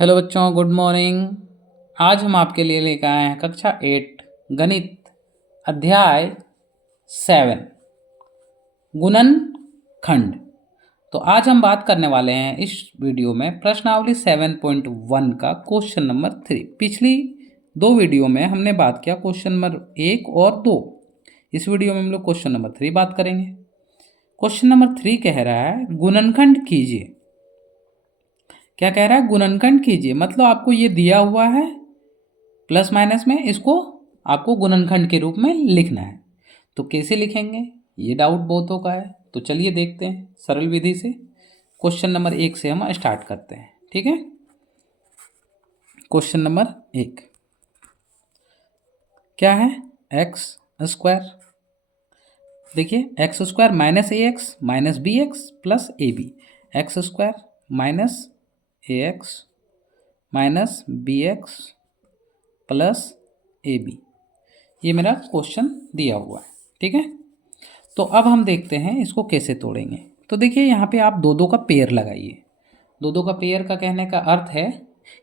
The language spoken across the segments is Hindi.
हेलो बच्चों, गुड मॉर्निंग। आज हम आपके लिए लेकर आए हैं कक्षा 8 गणित अध्याय 7 गुणनखंड। तो आज हम बात करने वाले हैं इस वीडियो में प्रश्नावली 7.1 का क्वेश्चन नंबर 3। पिछली दो वीडियो में हमने बात किया क्वेश्चन नंबर 1 और 2। इस वीडियो में हम लोग क्वेश्चन नंबर 3 बात करेंगे। क्वेश्चन नंबर 3 कह रहा है गुणनखंड कीजिए। क्या कह रहा है? गुणनखंड कीजिए। मतलब आपको ये दिया हुआ है प्लस माइनस में, इसको आपको गुणनखंड के रूप में लिखना है। तो कैसे लिखेंगे, ये डाउट बहुतों का है। तो चलिए देखते हैं सरल विधि से। क्वेश्चन नंबर 1 से हम स्टार्ट करते हैं, ठीक है। क्वेश्चन नंबर 1 क्या है? X square. देखिए x square minus a x minus b x plus a b. X square minus a x minus b x plus a b, ये मेरा क्वेश्चन दिया हुआ है, ठीक है। तो अब हम देखते हैं इसको कैसे तोड़ेंगे। तो देखिए यहाँ पे आप दो दो का पेयर लगाइए। दो दो का पेयर का कहने का अर्थ है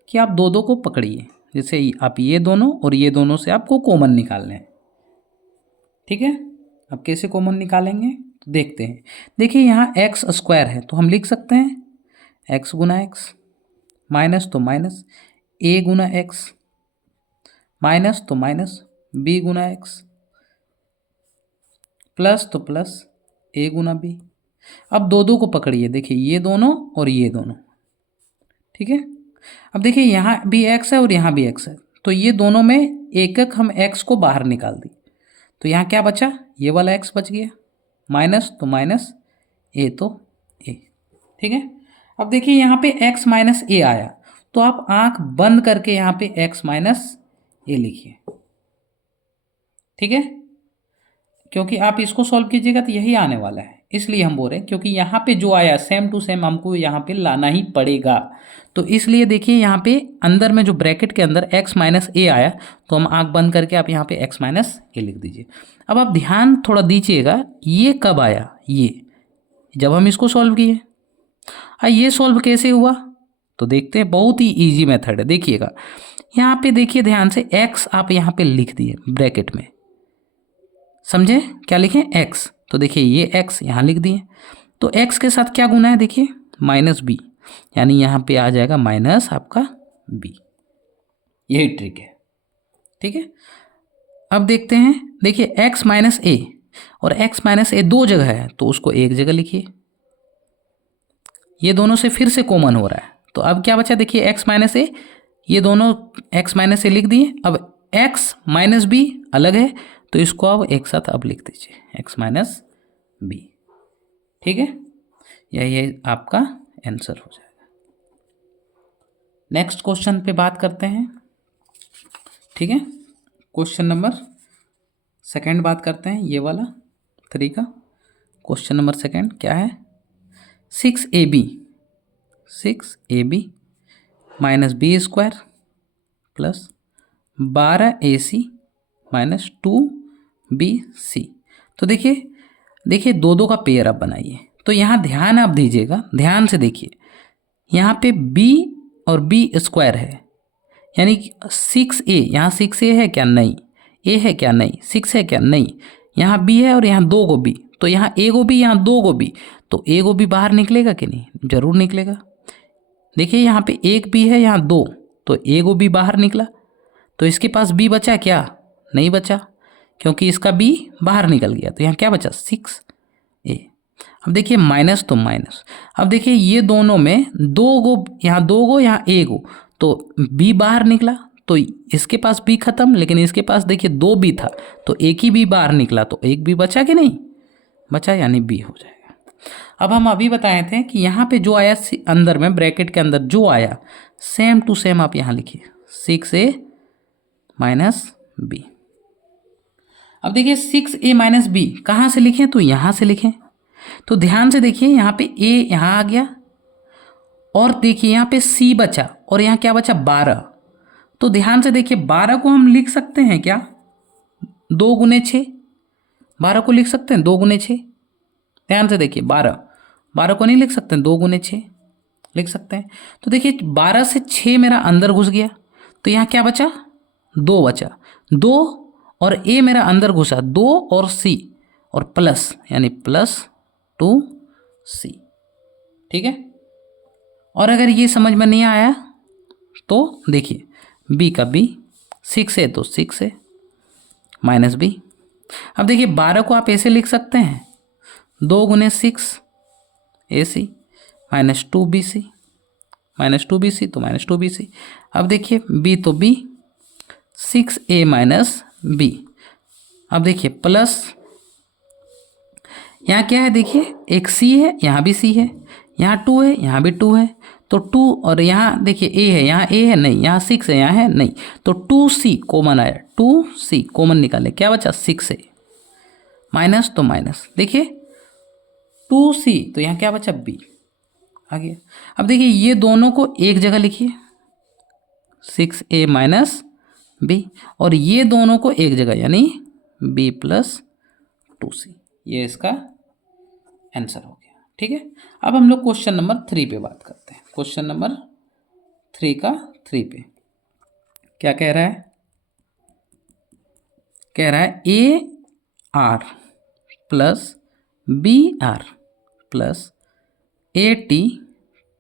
कि आप दो दो को पकड़िए। जैसे आप ये दोनों और ये दोनों से आपको कॉमन निकालने हैं, ठीक है। अब कैसे कॉमन निकालेंगे तो देखते हैं। देखिए यहाँ एक्स स्क्वायर है तो हम लिख सकते हैं एक्स गुना एक्स, माइनस तो माइनस ए गुना एक्स, माइनस तो माइनस बी गुना एक्स, प्लस तो प्लस ए गुना बी। अब दो दो को पकड़िए, देखिए ये दोनों और ये दोनों, ठीक है। अब देखिए यहाँ भी एक्स है और यहाँ भी एक्स है, तो ये दोनों में एक एक हम एक्स को बाहर निकाल दी। तो यहाँ क्या बचा? ये वाला एक्स बच गया, माइनस तो माइनस ए तो ए, ठीक है। अब देखिए यहाँ पे x माइनस ए आया, तो आप आंख बंद करके यहाँ पे x माइनस ए लिखिए, ठीक है। क्योंकि आप इसको सॉल्व कीजिएगा तो यही आने वाला है, इसलिए हम बोल रहे हैं। क्योंकि यहाँ पे जो आया सेम टू सेम हमको यहाँ पे लाना ही पड़ेगा। तो इसलिए देखिए यहाँ पे अंदर में जो ब्रैकेट के अंदर x माइनस ए आया, तो हम आंख बंद करके आप यहाँ पे x माइनस ए लिख दीजिए। अब आप ध्यान थोड़ा दीजिएगा, ये कब आया? ये जब हम इसको सॉल्व किए। ये सॉल्व कैसे हुआ तो देखते हैं। बहुत ही इजी मेथड है, देखिएगा यहाँ पे। देखिए ध्यान से, x आप यहाँ पे लिख दिए ब्रैकेट में, समझे? क्या लिखें? x। तो देखिए ये x यहाँ लिख दिए, तो x के साथ क्या गुना है? देखिए माइनस बी, यानी यहाँ पे आ जाएगा माइनस आपका b। यही ट्रिक है, ठीक है। अब देखते हैं, देखिए x माइनस ए और x माइनस ए दो जगह है, तो उसको एक जगह लिखिए। ये दोनों से फिर से कॉमन हो रहा है, तो अब क्या बचा? देखिए x माइनस ए, ये दोनों x माइनस ए लिख दिए। अब x माइनस बी अलग है, तो इसको अब एक साथ अब लिख दीजिए x माइनस बी, ठीक है। ये आपका आंसर हो जाएगा। नेक्स्ट क्वेश्चन पे बात करते हैं, ठीक है। क्वेश्चन नंबर 2 बात करते हैं, ये वाला 3 का। क्वेश्चन नंबर 2 क्या है? 6ab minus B square plus 12ac minus 2bc। तो देखिए दो दो का पेयर आप बनाइए। तो यहाँ ध्यान आप दीजिएगा, ध्यान से देखिए, यहाँ पे b और b स्क्वायर है, यानी 6a। यहाँ 6a है क्या? नहीं। a है क्या? नहीं। 6 है क्या? नहीं। यहाँ b है और यहाँ 2 गो b, तो यहाँ a गो b, यहाँ 2 गो b, तो a गो b बाहर निकलेगा कि नहीं? जरूर निकलेगा। देखिए यहाँ पे एक b है, यहाँ 2, तो a गो b बाहर निकला, तो इसके पास b बचा क्या? नहीं बचा, क्योंकि इसका b बाहर निकल गया। तो यहाँ क्या बचा? 6a। अब देखिए माइनस तो माइनस। अब देखिए ये दोनों में 2 गो, यहाँ 2 गो, यहाँ a गो, तो b बाहर निकला, तो इसके पास b खत्म, लेकिन इसके पास देखिए 2 b था, तो एक ही b बाहर निकला, तो एक b बचा कि नहीं? बचा, यानी b हो जाएगा। अब हम अभी बताए थे कि यहाँ पे जो आया अंदर में ब्रैकेट के अंदर जो आया सेम टू सेम आप यहाँ लिखिए 6a माइनस बी। अब देखिए 6a माइनस बी कहाँ से लिखें? तो यहाँ से लिखें। तो ध्यान से देखिए, यहाँ पे a यहाँ आ गया, और देखिए यहाँ पे c बचा, और यहाँ क्या बचा? 12। तो ध्यान से देखिए 12 को हम लिख सकते हैं क्या? 2 गुने 6। 12 को लिख सकते हैं 2 गुने 6। ध्यान से देखिए 12 को नहीं लिख सकते हैं 2 गुने 6, लिख सकते हैं। तो देखिए 12 से 6 मेरा अंदर घुस गया, तो यहाँ क्या बचा, 2 बचा, 2 और ए मेरा अंदर घुसा, 2 और सी और प्लस यानी +2c। ठीक है। और अगर ये समझ में नहीं आया तो देखिए b का b, 6 है तो 6 है -b। अब देखिए 12 को आप ऐसे लिख सकते हैं 2 × 6 AC -2BC -2BC तो -2BC। अब देखिए b तो b, 6A -b। अब देखिए प्लस यहाँ क्या है, देखिए एक C है, यहाँ भी C है, यहाँ 2 है, यहाँ भी 2 है, तो 2 और यहाँ देखिए A है, यहाँ A है नहीं, यहाँ 6 है, यहाँ है नहीं, तो 2C कॉमन आया, 2C कॉमन निकाले, क्या बचा 6A माइनस तो माइनस, देखिए 2C तो यहाँ क्या बचा B आ गया। अब देखिए ये दोनों को एक जगह लिखिए 6A -b और ये दोनों को एक जगह यानी b + 2c, ये इसका आंसर हो गया। ठीक है। अब हम लोग क्वेश्चन नंबर 3 पे बात करते हैं। क्वेश्चन नंबर 3 पे क्या कह रहा है, कह रहा है AR + BR + AT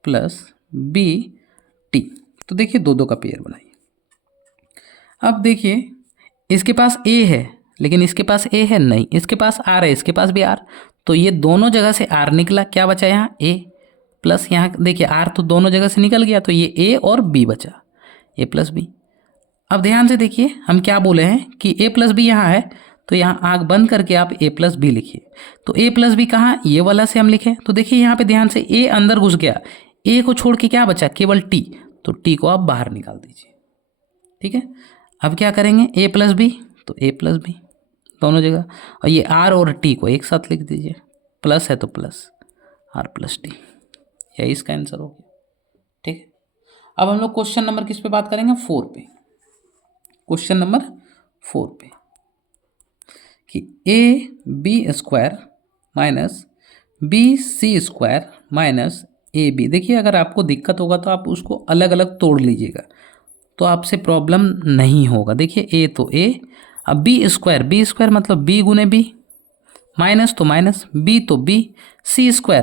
+ BT। तो देखिए दो का पेयर बनाइए। अब देखिए इसके पास A है लेकिन इसके पास A है नहीं, इसके पास R है, इसके पास भी R, तो ये दोनों जगह से R निकला, क्या बचा यहाँ A प्लस यहाँ देखिए R तो दोनों जगह से निकल गया, तो ये A और B बचा, A + B। अब ध्यान से देखिए हम क्या बोले हैं कि A + B यहाँ है, तो यहाँ आँख बंद करके आप A + B लिखिए। तो A + B कहाँ, ये वाला से हम लिखें, तो देखिए यहाँ पे ध्यान से A अंदर घुस गया, A को छोड़ के क्या बचा केवल T, तो T को आप बाहर निकाल दीजिए। ठीक है। अब क्या करेंगे A + B, तो A + B दोनों जगह, और ये R और T को एक साथ लिख दीजिए, प्लस है तो प्लस R + T, यही इसका आंसर हो गया। ठीक है। अब हम लोग क्वेश्चन नंबर किस पे बात करेंगे, 4 पे। क्वेश्चन नंबर 4 पे कि AB² - BC² - AB। देखिए अगर आपको दिक्कत होगा तो आप उसको अलग अलग तोड़ लीजिएगा, तो आपसे प्रॉब्लम नहीं होगा। देखिए A तो A, अब B² मतलब B × B, माइनस तो माइनस, B तो B, C²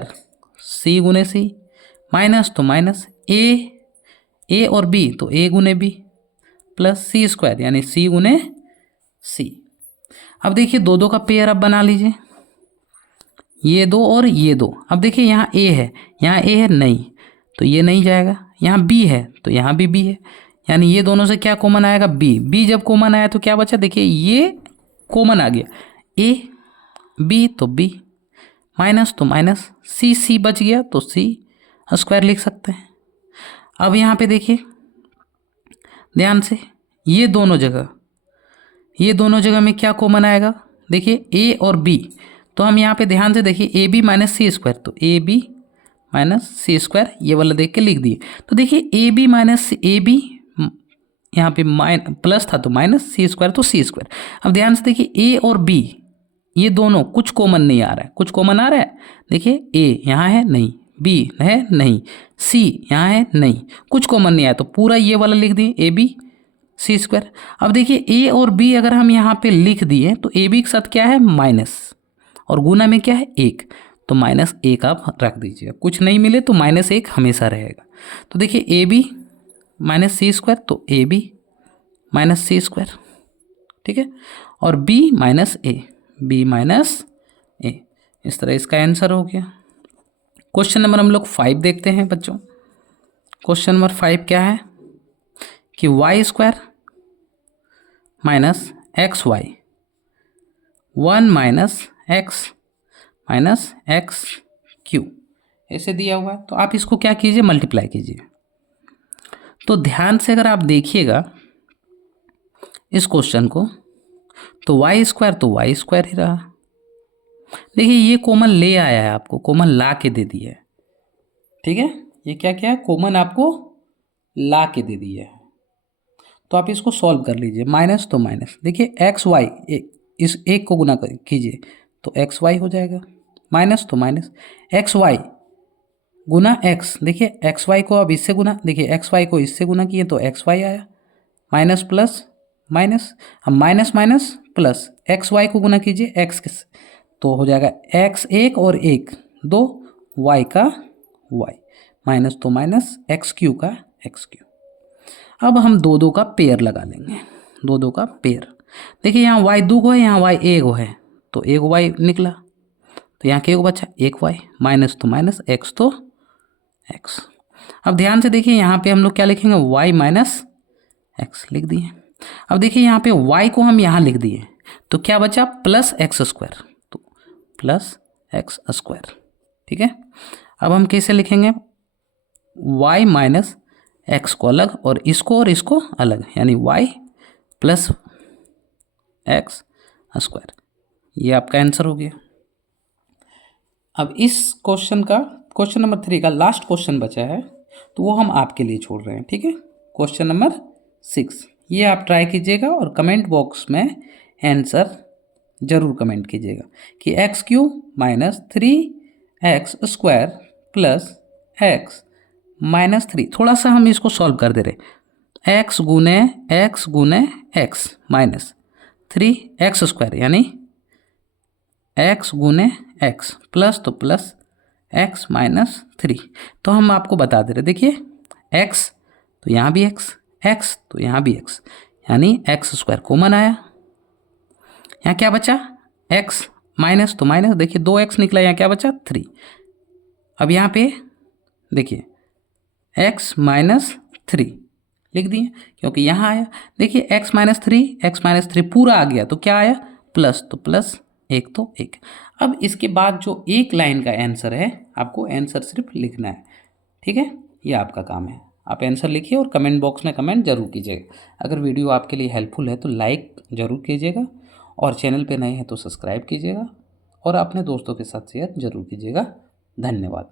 C × C, minus तो माइनस, A और B तो A × B प्लस C² यानी C × C। अब देखिए दो का पेयर अब बना लीजिए, ये 2 और ये 2। अब देखिए यहाँ A है, यहाँ A है नहीं, तो ये नहीं जाएगा, यहाँ B है तो यहाँ भी B है, यानी ये दोनों से क्या कॉमन आएगा B जब कॉमन आया तो क्या बचा, देखिए ये कॉमन आ गया, A B तो B, माइनस तो माइनस, C बच गया तो C² लिख सकते हैं। अब यहाँ पे देखिए ध्यान से ये दोनों जगह में क्या कॉमन आएगा, देखिए A और B, तो हम यहाँ पे ध्यान से देखिए AB - C², तो AB - C² ये वाला देख के लिख दिए। तो देखिए AB यहाँ पे प्लस था तो माइनस, C² तो C²। अब ध्यान से देखिए A और B ये दोनों कुछ कॉमन नहीं आ रहा है, कुछ कॉमन आ रहा है, देखिए A यहाँ है नहीं, B है नहीं, C यहाँ है नहीं, कुछ कॉमन नहीं आया, तो पूरा ये वाला लिख दिए AB C²। अब देखिए A और B अगर हम यहाँ पे लिख दिए तो AB के साथ क्या है माइनस, और गुना में क्या है 1, तो -1 आप रख दीजिए, कुछ नहीं मिले तो -1 हमेशा रहेगा। तो देखिए AB - C² तो AB - C², ठीक है, और B - A, B - A, इस तरह इसका आंसर हो गया। क्वेश्चन नंबर हम लोग 5 देखते हैं बच्चों। क्वेश्चन नंबर 5 क्या है कि y² - xy 1 - x - x³ ऐसे दिया हुआ है, तो आप इसको क्या कीजिए मल्टीप्लाई कीजिए। तो ध्यान से अगर आप देखिएगा इस क्वेश्चन को, तो y² तो y² ही रहा, देखिए ये कॉमन ले आया है, आपको कॉमन ला के दे दिया है। ठीक है, ये क्या क्या है कॉमन आपको ला के दे दिया है, तो आप इसको सॉल्व कर लीजिए। माइनस तो माइनस, देखिए XY इस एक को गुना कीजिए तो XY हो जाएगा, माइनस तो माइनस, XY गुना एक्स, देखिए एक्स वाई को अब इससे गुना, देखिए एक्स वाई को इससे गुना किए तो एक्स वाई आया, माइनस प्लस माइनस, अब minus minus plus, X Y को गुना कीजिए एक्स के, तो हो जाएगा एक्स एक और एक दो, वाई का वाई, माइनस तो माइनस, एक्स क्यू का एक्स क्यू। अब हम दो दो का पेयर लगा लेंगे, दो दो का पेयर। देखिए यहाँ वाई दो को है, यहाँ वाई एक को है, तो एक वाई निकला, तो यहाँ क्या बचा, एक वाई, माइनस तो माइनस, एक्स तो एक्स। अब ध्यान से देखिए यहाँ पे हम लोग क्या लिखेंगे, वाई माइनस एक्स लिख दिए। अब देखिए यहाँ पे वाई को हम यहाँ लिख दिए, तो क्या बचा, प्लस एक्स स्क्वायर, तो प्लस एक्स स्क्वायर, ठीक है। अब हम कैसे लिखेंगे, वाई माइनस एक्स को अलग और इसको अलग, यानी वाई प्लस एक्स स्क्वायर, ये आपका आंसर हो गया। अब इस क्वेश्चन का, क्वेश्चन नंबर 3 का लास्ट क्वेश्चन बचा है, तो वो हम आपके लिए छोड़ रहे हैं, ठीक है। क्वेश्चन नंबर 6, ये आप ट्राई कीजिएगा और कमेंट बॉक्स में आंसर जरूर कमेंट कीजिएगा कि x cube minus 3x square plus x minus 3, थोड़ा सा हम इसको सॉल्व कर दे रहे, एक्स गुने एक्स माइनस 3x स्क्वायर, यानी एक्स गुने एक्स प्लस तो प्लस एक्स माइनस 3, तो हम आपको बता दे रहे, देखिए एक्स तो यहाँ भी एक्स तो यहाँ भी एक्स, यानी एक्स स्क्वायर कॉमन आया, यहाँ क्या बचा, एक्स माइनस तो माइनस, देखिए 2x निकला, यहाँ क्या बचा 3। अब यहाँ पे देखिए x माइनस 3 लिख दिए, क्योंकि यहाँ आया, देखिए x माइनस 3 पूरा आ गया, तो क्या आया, प्लस तो प्लस, एक तो एक। अब इसके बाद जो एक लाइन का आंसर है, आपको आंसर सिर्फ लिखना है, ठीक है, ये आपका काम है। आप आंसर लिखिए और कमेंट बॉक्स में कमेंट जरूर कीजिएगा। अगर वीडियो आपके लिए हेल्पफुल है तो लाइक ज़रूर कीजिएगा, और चैनल पे नए हैं तो सब्सक्राइब कीजिएगा, और अपने दोस्तों के साथ शेयर जरूर कीजिएगा। धन्यवाद।